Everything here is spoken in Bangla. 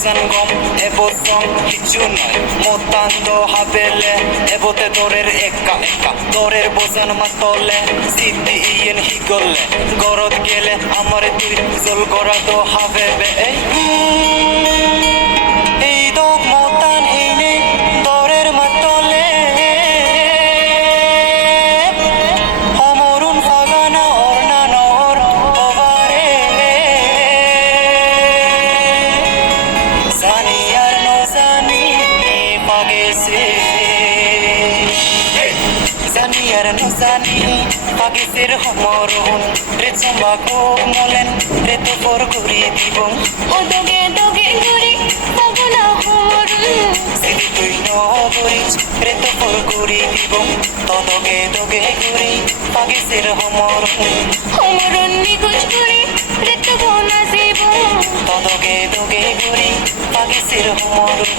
bosan gom ebosong hichunai motando habele ebote dorer ekka dorer bosan matole siti ien higolle gorod gele amar tuই জল করা তো হবে বে এই দোক মতান হেনে দরের মাতলে অমরুন ফাগানা অরনা নহর ওবারে জানি আর নজানি পাগেছে জানি আর নজানি পাগেছের সমরণ রে চম্বাকো মলেন রে তো পর ঘুরি দিব ও দগে দগে ঘুরি পাগলা হমরুন সিদি তুই নগরিচ রে তো পর ঘুরি দিব তদগে দগে ঘুরি পাগেছের সমরণ হমরুন নিগুজ ঘুরি রেত বনা জীব তদগে দগে ঘুরি পাগেছের সমরণ